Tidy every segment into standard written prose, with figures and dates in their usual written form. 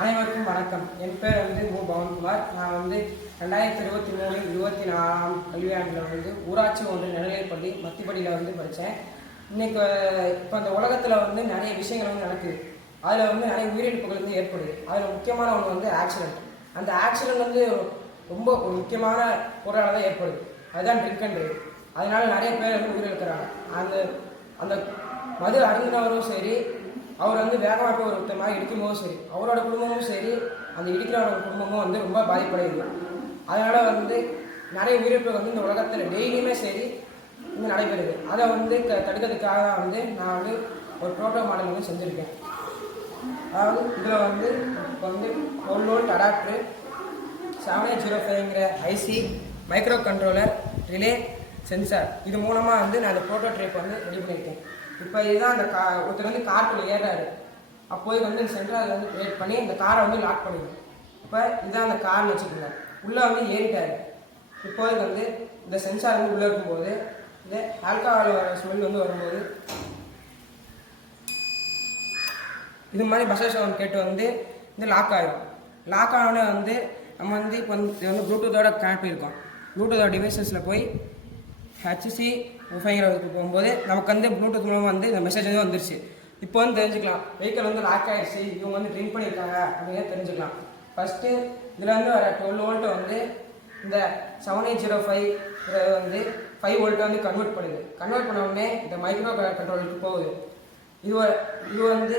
அனைவருக்கும் வணக்கம். என் பேர் மு. பவன்குமார். நான் 2023-24 கல்வியாண்டில் ஊராட்சி ஒன்று நடுநிலைப்பள்ளி மத்திப்பள்ளியில் படித்தேன். இன்னைக்கு இப்போ அந்த உலகத்தில் நிறைய விஷயங்கள் நடக்குது. அதில் நிறைய உயிரிழப்புகள் ஏற்படுது. அதில் முக்கியமான ஒன்று ஆக்சிடென்ட். அந்த ஆக்சிடென்ட் ரொம்ப ஒரு முக்கியமான பொருளால் தான் ஏற்படுது. அதுதான் ட்ரிங்க் அண்ட் டிரைவ். அதனால நிறைய பேர் உயிரிழக்கிறாங்க. அந்த மது அருந்தினவரும் சரி, அவர் வேகமாக போய் ஒருத்தமாக இடிக்கும்போதும் சரி, அவரோட குடும்பமும் சரி, அந்த இடிக்கிறவரோட குடும்பமும் ரொம்ப பாதிப்படையுது. அதனால் நிறைய உயிரிழப்புகள் இந்த உலகத்தில் டெய்லியுமே சரி நடைபெறுது. அதை தடுக்கிறதுக்காக நான் ஒரு ப்ரோட்டோ மாடல் செஞ்சுருக்கேன். அதாவது இதில் இப்போ 12 வோல்ட் அடாப்டரு, 7805ங்கிற IC, microcontroller, relay, sensor, இது மூலமாக நான் அந்த ப்ரோட்டோ ட்ரைப் ரெடி பண்ணியிருக்கேன். இப்போ இதுதான் அந்த ஒருத்தர் காருக்குள்ளே ஏறாரு. அப்போது இந்த சென்ட்ரல் கிரியேட் பண்ணி இந்த காரை லாக் பண்ணிடும். இப்போ இதுதான் அந்த கார்னு வச்சுக்கோங்க. உள்ளே ஏறிட்டாரு. இப்போது இந்த சென்சார் உள்ளே இருக்கும்போது இந்த ஆல்கஹால் ஸ்மெல் வரும்போது இது மாதிரி பஸ்ஸஸ் கேட்டு இந்த லாக் ஆகிடும். லாக் ஆனோடனே நம்ம இப்போ இது ப்ளூடூத்தோட கனெக்ட் பண்ணியிருக்கோம். ப்ளூடூத்தோட டிவைசஸில் போய் ஹெச்சி ஃபைங்கிறதுக்கு போகும்போது நமக்கு ப்ளூடூத் மூலமாக இந்த மெசேஜ் வந்துருச்சு. இப்போ தெரிஞ்சுக்கலாம் வெஹிக்கிள் லாக் ஆகிடுச்சு, இவங்க ட்ரிங்க் பண்ணியிருக்காங்க அப்படின்னு தெரிஞ்சுக்கலாம். ஃபஸ்ட்டு இதில் வர 12 வோல்ட்டு இந்த 7805 5 வோல்ட்டை கன்வெர்ட் பண்ணுது. கன்வெர்ட் பண்ண உடனே இந்த மைக்ரோ கண்ட்ரோலுக்கு போகுது. இது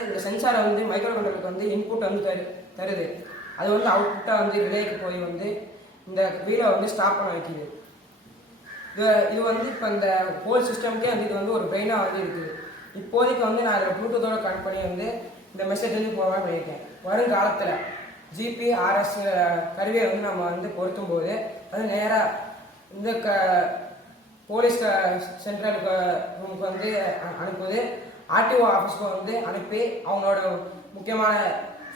இந்த சென்சாரை மைக்ரோ கண்ட்ரோலுக்கு இன்புட் தருது. அது அவுட்புட்டாக ரிலேக்கு போய் இந்த வீலை ஸ்டாப் பண்ண வைக்கிது. இது இப்போ இந்த ஹோல் சிஸ்டம்க்கே இது ஒரு பிரெயினாக இருக்குது. இப்போதைக்கு நான் அதில் ப்ளூடூத்தோட கனெக்ட் பண்ணி இந்த மெசேஜ் போகலாம் பண்ணியிருக்கேன். வருங்காலத்தில் ஜிபிஆர்எஸ் கருவியை நம்ம பொருத்தும் போது அது நேராக இந்த போலீஸ் சென்ட்ரல் ரூமுக்கு அனுப்புது. ஆர்டிஓ ஆஃபீஸ்க்கு அனுப்பி அவங்களோட முக்கியமான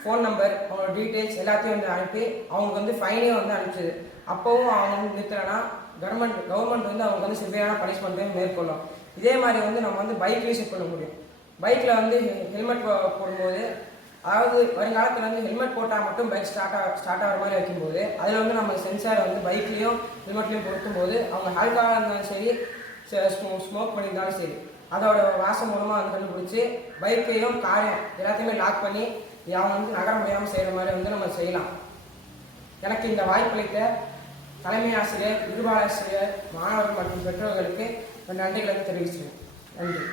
ஃபோன் நம்பர், அவங்களோட டீட்டெயில்ஸ் எல்லாத்தையும் அனுப்பி அவங்களுக்கு ஃபைனையும் அனுப்பிச்சுது. அப்போவும் அவங்க நிறுத்தலைன்னா கவர்மெண்ட் அவங்க சிவியரான பனிஷ்மெண்ட்டையும் மேற்கொள்ளும். இதே மாதிரி நம்ம பைக்லேயும் செட் பண்ண முடியும். பைக்கில் ஹெல்மெட் போடும்போது, அதாவது வருங்காலத்தில் ஹெல்மெட் போட்டால் மட்டும் பைக் ஸ்டார்ட் ஆகிற மாதிரி வைக்கும்போது அதில் நம்ம சென்சார் பைக்லேயும் ஹெல்மெட்லேயும் பொருத்தும் போது அவங்க ஆல்கஹால் இருந்தாலும் சரி, ஸ்மோக் பண்ணியிருந்தாலும் சரி, அதோட வாசம் மூலமாக கண்டுபிடிச்சி பைக்கையும் காரையும் எல்லாத்தையுமே லாக் பண்ணி அவங்க நகர முடியாமல் செய்கிற மாதிரி நம்ம செய்யலாம். எனக்கு இந்த வாய்ப்பளித்த தலைமை ஆசிரியர், இருபாலாசிரியர், மாணவர்கள் மற்றும் பெற்றோர்களுக்கு நன்றிகளை தெரிவிக்கிறேன். நன்றி.